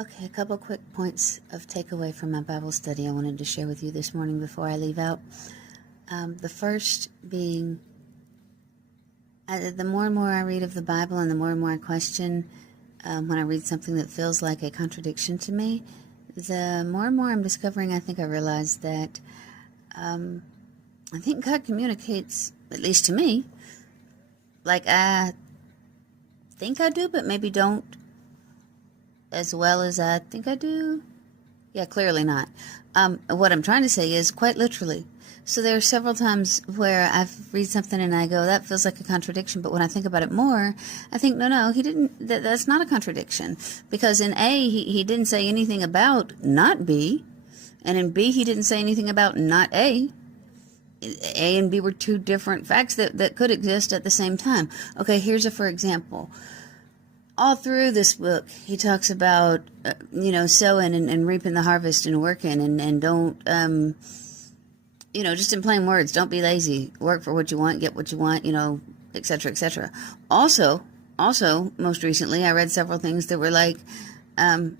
Okay, a couple quick points of takeaway from my Bible study I wanted to share with you this morning before I leave out. The first being, the more and more I read of the Bible and the more and more I question when I read something that feels like a contradiction to me, the more and more I'm discovering, I realize that I think God communicates, at least to me, like I think I do, but maybe don't as well as I think I do. Yeah, clearly not. What I'm trying to say is quite literally. So there are several times where I read something and I go, that feels like a contradiction. But when I think about it more, I think, no, he didn't. That's not a contradiction. Because in A, he didn't say anything about not B. And in B, he didn't say anything about not A. A and B were two different facts that could exist at the same time. Okay, here's a for example. All through this book, he talks about, sowing and reaping the harvest and working and don't, just in plain words, don't be lazy. Work for what you want, get what you want, et cetera, et cetera. Also, most recently, I read several things that were like, why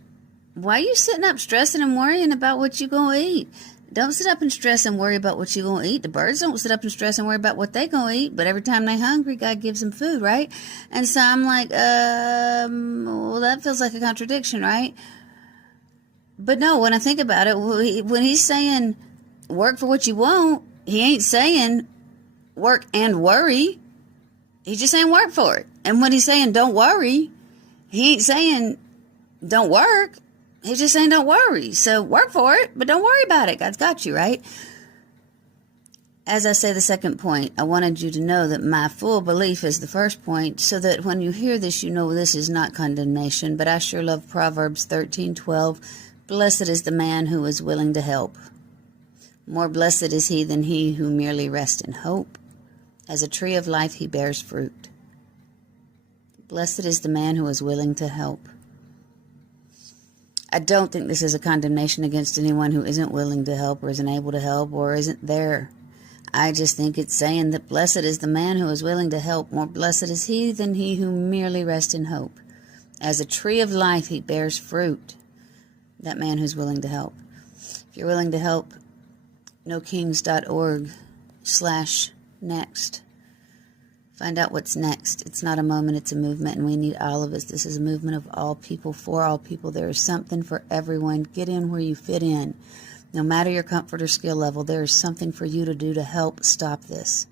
are you sitting up stressing and worrying about what you're going to eat? Don't sit up and stress and worry about what you're going to eat. The birds don't sit up and stress and worry about what they're going to eat, but every time they're hungry, God gives them food, right? And so I'm like, well, that feels like a contradiction, right? But no, when I think about it, when he's saying work for what you want, he ain't saying work and worry. He's just saying work for it. And when he's saying don't worry, he ain't saying don't work. He's just saying don't worry. So work for it, but don't worry about it. God's got you, right? As I say, the second point, I wanted you to know that my full belief is the first point, so that when you hear this, you know this is not condemnation. But I sure love Proverbs 13:12. Blessed is the man who is willing to help. More blessed is he than he who merely rests in hope. As a tree of life, he bears fruit. Blessed is the man who is willing to help. I don't think this is a condemnation against anyone who isn't willing to help or isn't able to help or isn't there. I just think it's saying that blessed is the man who is willing to help. More blessed is he than he who merely rests in hope. As a tree of life, he bears fruit. That man who's willing to help. If you're willing to help, nokings.org/next. Find out what's next. It's not a moment, it's a movement, and we need all of us. This is a movement of all people, for all people. There is something for everyone. Get in where you fit in. No matter your comfort or skill level, there is something for you to do to help stop this.